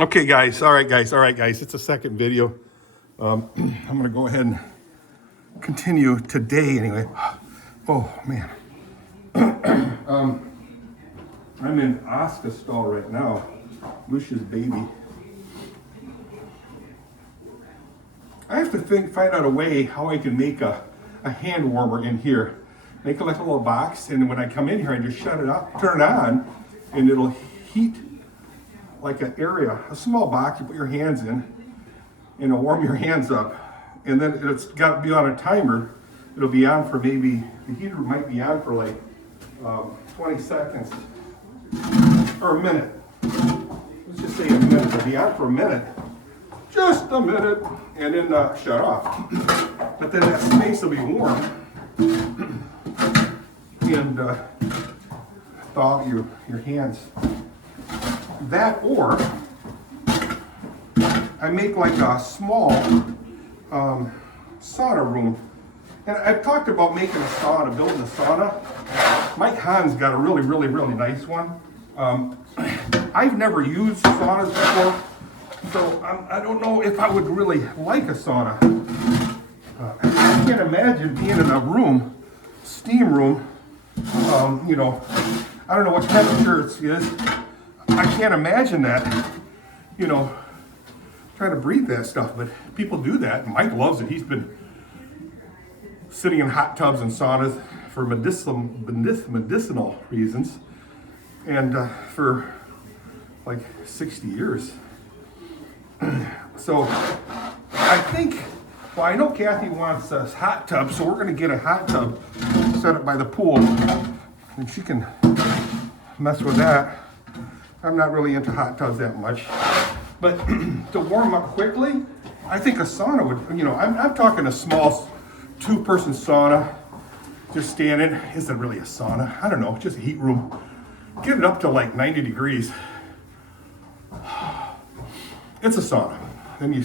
Okay, guys. All right, guys. It's a second video. I'm gonna go ahead and continue today anyway. Oh man. I'm in Oscar's stall right now, Lucia's baby. I have to find out a way how I can make a hand warmer in here. Make it like a little box, and when I come in here, I just shut it up, turn it on, and it'll heat like an area, a small box you put your hands in, and it'll warm your hands up. And then it's got to be on a timer. It'll be on for maybe, the heater might be on for like 20 seconds or a minute. Let's just say a minute. It'll be on for a minute, just a minute, and then shut off. But then that space will be warm and thaw your hands. That, or I make like a small sauna room. And I've talked about making a sauna, building a sauna. Mike Hahn's got a really nice one. I've never used saunas before, so I don't know if I would really like a sauna. I can't imagine being in a room, steam room, you know, I don't know what temperature it is. I can't imagine that, you know, trying to breathe that stuff, but people do that. Mike loves it. He's been sitting in hot tubs and saunas for medicinal reasons, and for like 60 years. So I think, well, I know Kathy wants a hot tub, so we're gonna get a hot tub, set it by the pool, and she can mess with that. I'm not really into hot tubs that much, but to warm up quickly, I think a sauna would, you know, I'm talking a small 2-person sauna, just standing. Is it really a sauna? I don't know, just a heat room. Get it up to like 90 degrees. It's a sauna. Then you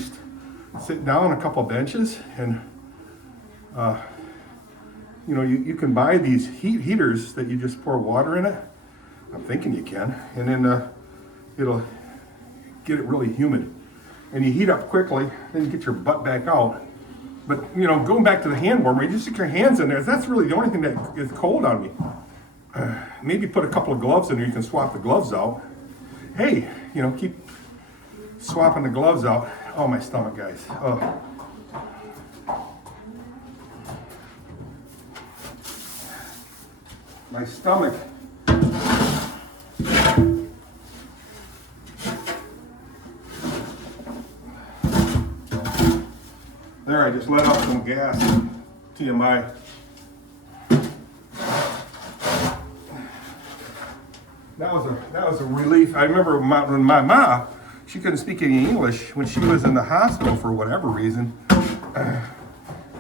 sit down on a couple benches, and you know, you can buy these heaters that you just pour water in it. I'm thinking you can, and then it'll get it really humid, and you heat up quickly, then you get your butt back out. But you know, going back to the hand warmer, you just stick your hands in there. That's really the only thing that is cold on me. Maybe put a couple of gloves in there. You can swap the gloves out. Hey, you know, keep swapping the gloves out. Oh, my stomach, guys. Oh. My stomach. There, I just let out some gas. TMI. That was a relief. I remember when my mom, she couldn't speak any English when she was in the hospital for whatever reason.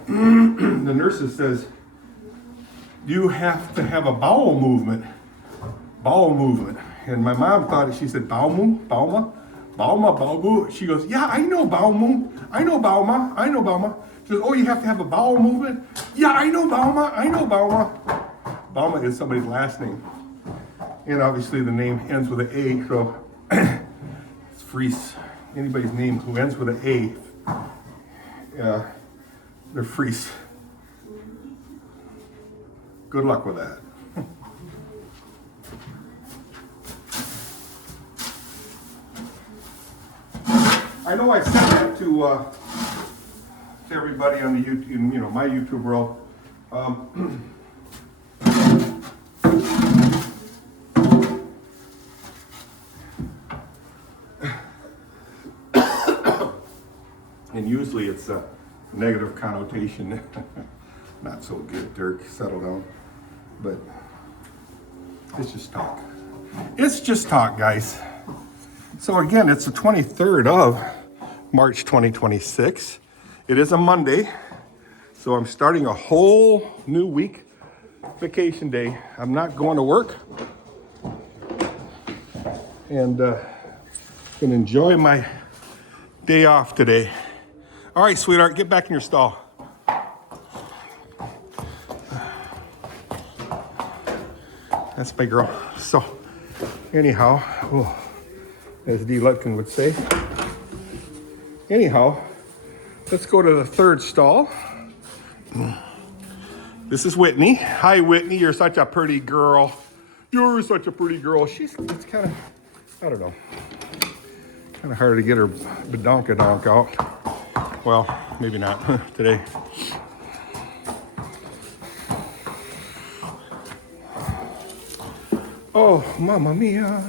The nurses says, you have to have a bowel movement. And my mom thought she said Bauma. She goes, yeah, I know Bauma. She goes, oh, you have to have a bowel movement? Yeah, I know Bauma. Bauma is somebody's last name. And obviously the name ends with an A, so it's Fries. Anybody's name who ends with an A, they're Fries. Good luck with that. I know I said that to everybody on the YouTube, you know, my YouTube world. And usually it's a negative connotation. Not so good, Dirk, settle down. But it's just talk. It's just talk, guys. So again, it's the 23rd of March 2026. It is a Monday. So I'm starting a whole new week, vacation day. I'm not going to work. And can enjoy my day off today. All right, sweetheart, get back in your stall. That's my girl. So anyhow, as D. Lutkin would say. Anyhow, let's go to the third stall. This is Whitney. Hi, Whitney. You're such a pretty girl. You're such a pretty girl. It's kind of, I don't know, kind of hard to get her badonkadonk out. Well, maybe not today. Oh, Mamma Mia.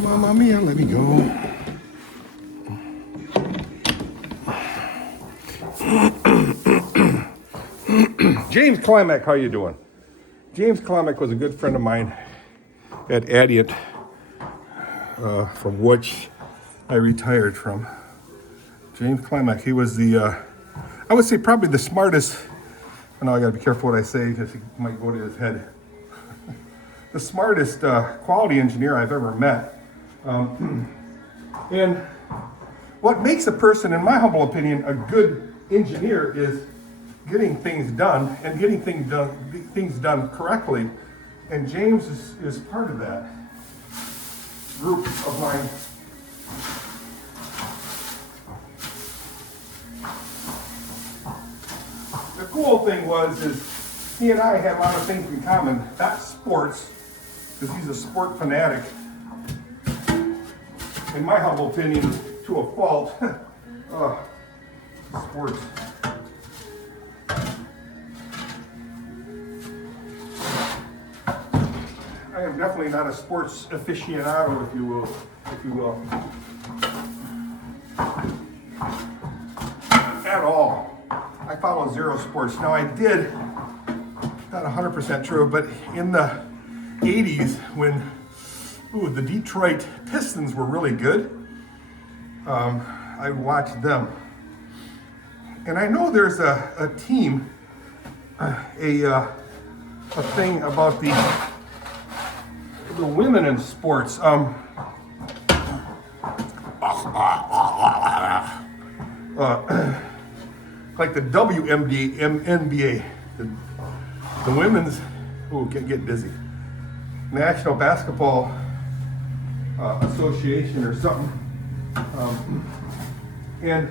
Mamma Mia, let me go. James Klimek, how you doing? James Klimek was a good friend of mine at Adient, from which I retired from. James Klimek, he was I would say probably the smartest, I know I gotta be careful what I say because it might go to his head. The smartest quality engineer I've ever met. And what makes a person, in my humble opinion, a good engineer is getting things done and getting things done correctly. And James is part of that group of mine. The cool thing is he and I had a lot of things in common. That's sports, because he's a sport fanatic. In my humble opinion, to a fault. Sports. I am definitely not a sports aficionado, if you will. At all. I follow zero sports. Now I did, not 100% true, but in the 80s when the Detroit Pistons were really good, I watched them. And I know there's a team, a thing about the women in sports. Like the WNBA, the women's, get dizzy. National Basketball Association or something. And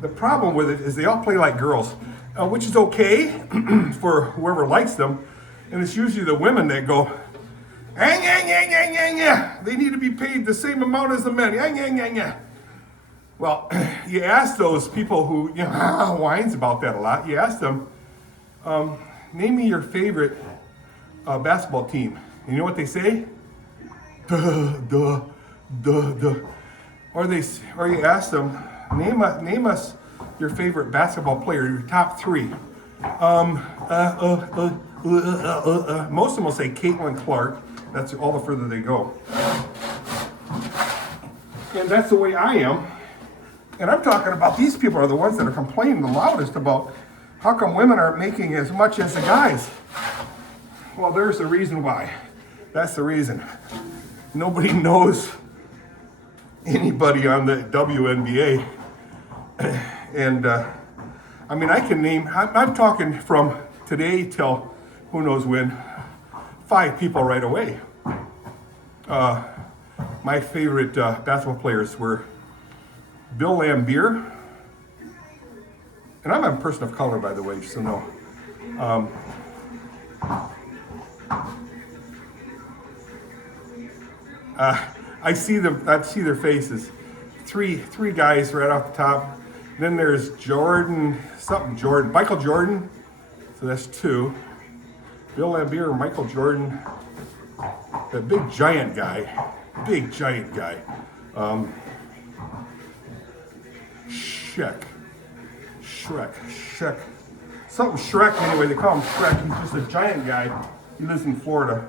the problem with it is they all play like girls, which is okay for whoever likes them. And it's usually the women that go, they need to be paid the same amount as the men. Well, you ask those people who whines about that a lot. You ask them, name me your favorite basketball team. And you know what they say? Duh. Or you ask them, name us your favorite basketball player, your top three. Most of them will say Caitlin Clark. That's all the further they go. And that's the way I am. And I'm talking about these people are the ones that are complaining the loudest about how come women aren't making as much as the guys. Well, there's the reason why. That's the reason. Nobody knows anybody on the WNBA. And I mean, I can name, I'm talking from today till who knows when, 5 people right away. My favorite basketball players were Bill Laimbeer, and I'm a person of color, by the way, so no. I see their faces. Three guys right off the top. Then there's Michael Jordan. So that's 2. Bill Laimbeer, Michael Jordan, the big giant guy. Shrek. Something Shrek anyway, they call him Shrek. He's just a giant guy. He lives in Florida.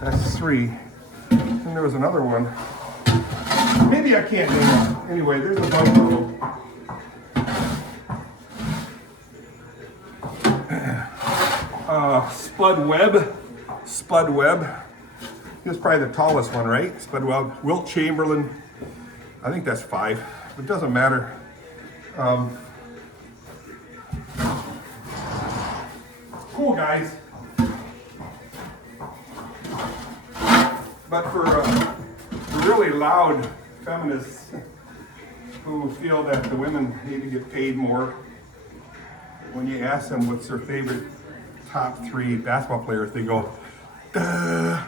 That's 3. And there was another one. Maybe I can't name it. Anyway, there's a bunch of them. Spud Webb. He was probably the tallest one, right? Spud Webb. Wilt Chamberlain. I think that's 5. It doesn't matter. Cool guys. But for really loud feminists who feel that the women need to get paid more, when you ask them what's their favorite top 3 basketball players, they go, duh,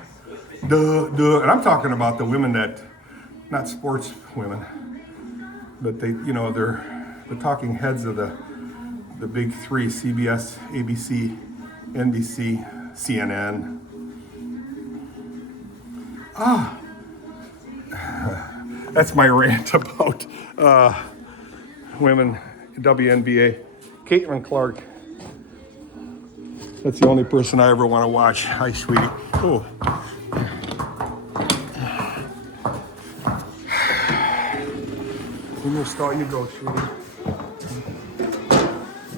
duh, duh. And I'm talking about the women that, not sports women, but they, you know, they're the talking heads of the big 3, CBS, ABC, NBC, CNN. That's my rant about women, WNBA. Caitlin Clark. That's the only person I ever want to watch. Hi, sweetie. Oh. In your stall you go, sweetie.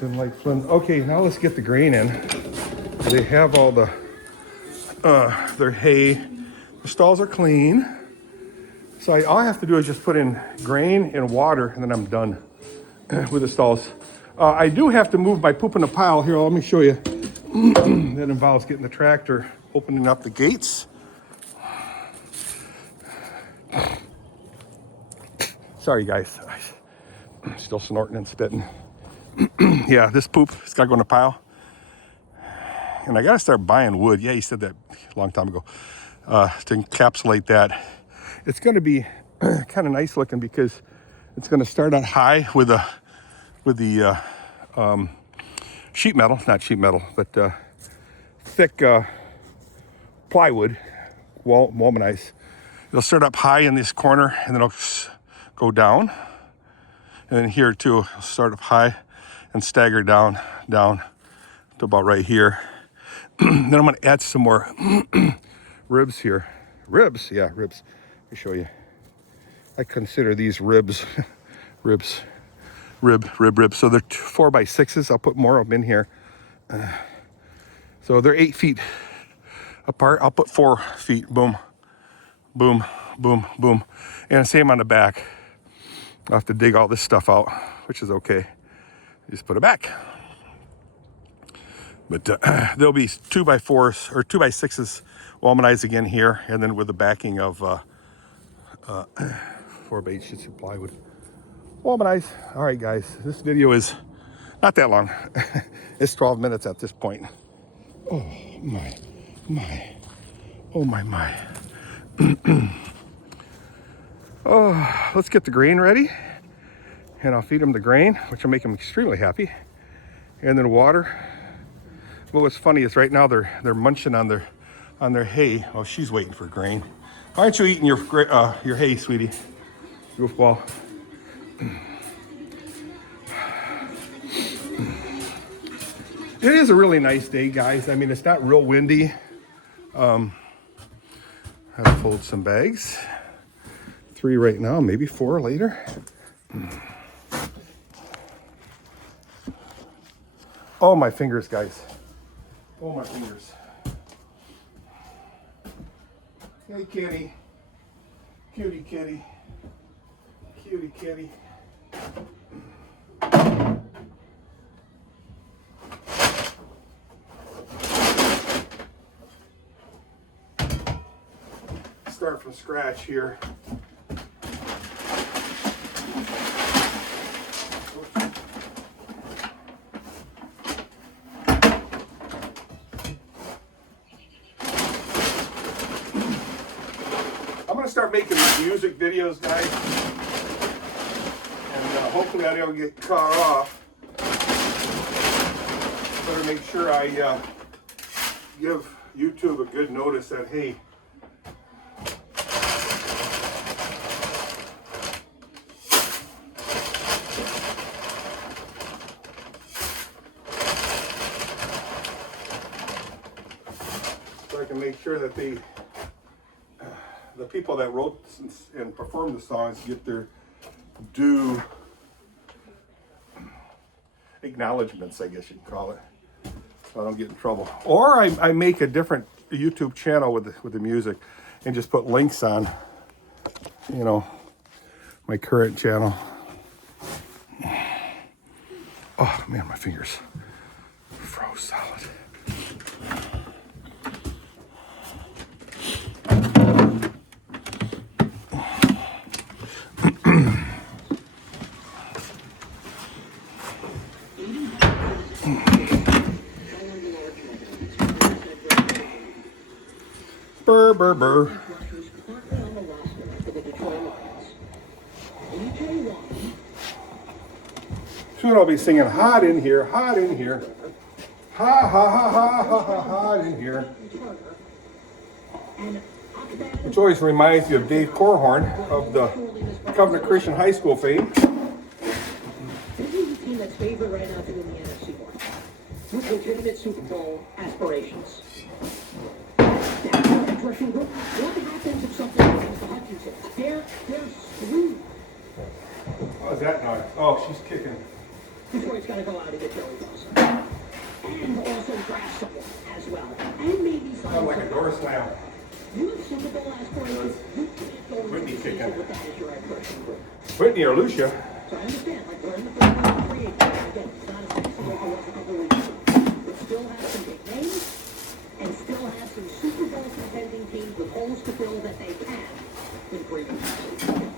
Been like Flynn. Okay, now let's get the grain in. They have all the their hay. The stalls are clean. So all I have to do is just put in grain and water, and then I'm done with the stalls. I do have to move my poop in a pile. Here, let me show you. That involves getting the tractor, opening up the gates. Sorry, guys. I'm still snorting and spitting. Yeah, this poop, it's got to go in a pile. And I got to start buying wood. Yeah, he said that a long time ago. To encapsulate that. It's going to be kind of nice looking because it's going to start out high with the sheet metal, not sheet metal, but thick plywood, womanized. It'll start up high in this corner and then it'll go down. And then here too, it'll start up high and stagger down to about right here. Then I'm going to add some more ribs here. Ribs? Yeah, ribs. Let me show you. I consider these ribs. Ribs. Rib. So they're 4x6s. I'll put more of them in here. So they're 8 feet apart. I'll put 4 feet. Boom, boom, boom, boom. And same on the back. I'll have to dig all this stuff out, which is okay. Just put it back. But there'll be 2x4s or 2x6s womanized again here, and then with the backing of 4x8 sheets of plywood. Womanized. All right, guys. This video is not that long. It's 12 minutes at this point. Oh my. Oh my. Oh, let's get the grain ready, and I'll feed them the grain, which will make them extremely happy. And then water. But what's funny is right now they're munching on their hay. Oh, she's waiting for grain. Why aren't you eating your hay, sweetie? Goofball. It is a really nice day, guys. I mean, it's not real windy. I'll fold some bags. 3 right now, maybe 4 later. Oh, my fingers, guys. Oh, my fingers. Hey, kitty. Cutie kitty. Cutie kitty. Start from scratch here. I'm going to start making music videos, guys, and hopefully I don't get caught off. Better make sure I give YouTube a good notice that, hey, so I can make sure that the people that wrote and performed the songs get their due acknowledgments, I guess you can call it, so I don't get in trouble. Or I make a different YouTube channel with the music and just put links on, you know, my current channel. Oh man, my fingers froze solid. Burr, burr, burr. Soon I'll be singing hot in here, hot in here. Ha ha ha ha ha ha hot in here. Which always reminds me of Dave Corhorn of the Covenant Christian High School fame. This is the team that's favored right now to win the NFC North, with legitimate Super Bowl aspirations. That's the edge rushing group. What happens if something happens to Hutchinson? They're screwed. What is that noise? Oh, she's kicking. Detroit's got to go out and get Joey Bosa. And also draft someone as well. And maybe Sounds like a door slam. You have Super Bowl aspirations. You can't go into Whitney the season kicking. with that as your edge rushing group. Whitney or Lucia? So I understand, like we're in the first round of free agency. Again, it's not as flexible as it was a couple weeks ago. But still have some big names, and still have some Super Bowl contending teams with holes to fill that they can in free agency.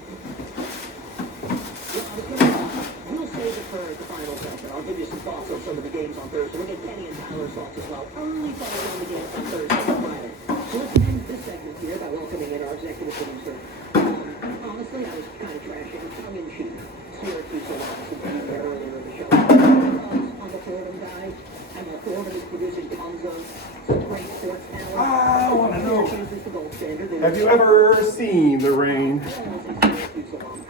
We'll save it for the final segment. I'll give you some thoughts on some of the games on Thursday. We'll get Kenny and Tyler's thoughts as well. Early thoughts on the games on Thursday and Friday. So let's end this segment here by welcoming in our executive producer. Honestly, I was kind of trashing, tongue-in-cheek, Syracuse Alliance earlier in the show. I'm a Fordham guy. I'm a Fordham is producing tons of some great sports talent. I want to know. Syracuse is the gold standard. Have you ever seen the rain? I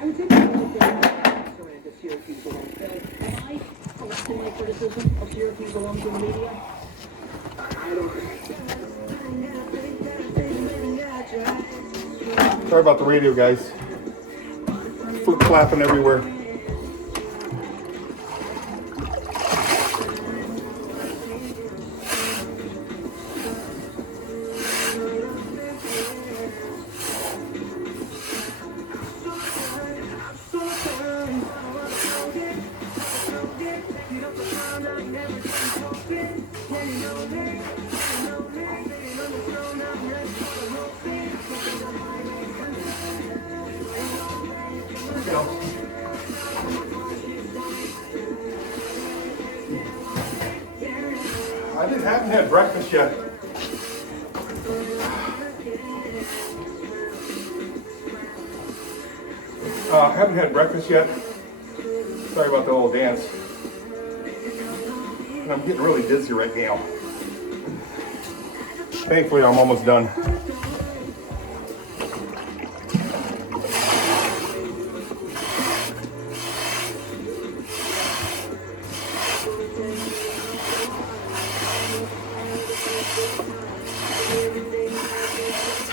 would say that surrounded Syracuse alums. Am I collecting my criticism of Syracuse alums in the media? I don't think. Sorry about the radio, guys. Flip flapping everywhere. I haven't had breakfast yet. Haven't had breakfast yet. Sorry about the old dance. And I'm getting really dizzy right now. Thankfully, I'm almost done.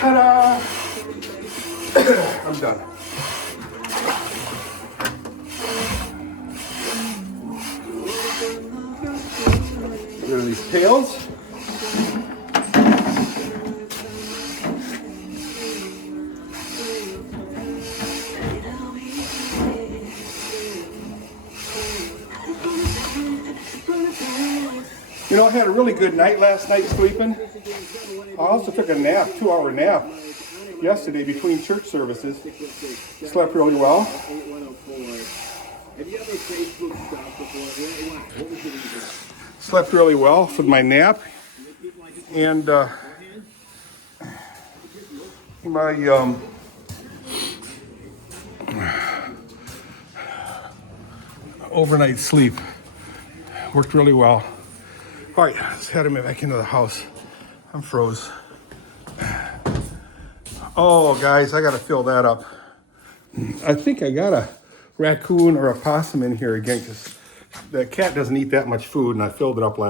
Ta-da! I'm done. Get rid of these tails. You know, I had a really good night last night sleeping. I also took a nap, 2-hour nap, yesterday between church services. Slept really well. Slept really well for my nap. And my overnight sleep worked really well. All right, let's head him back into the house. I'm froze. Oh, guys, I gotta fill that up. I think I got a raccoon or a possum in here again because the cat doesn't eat that much food, and I filled it up last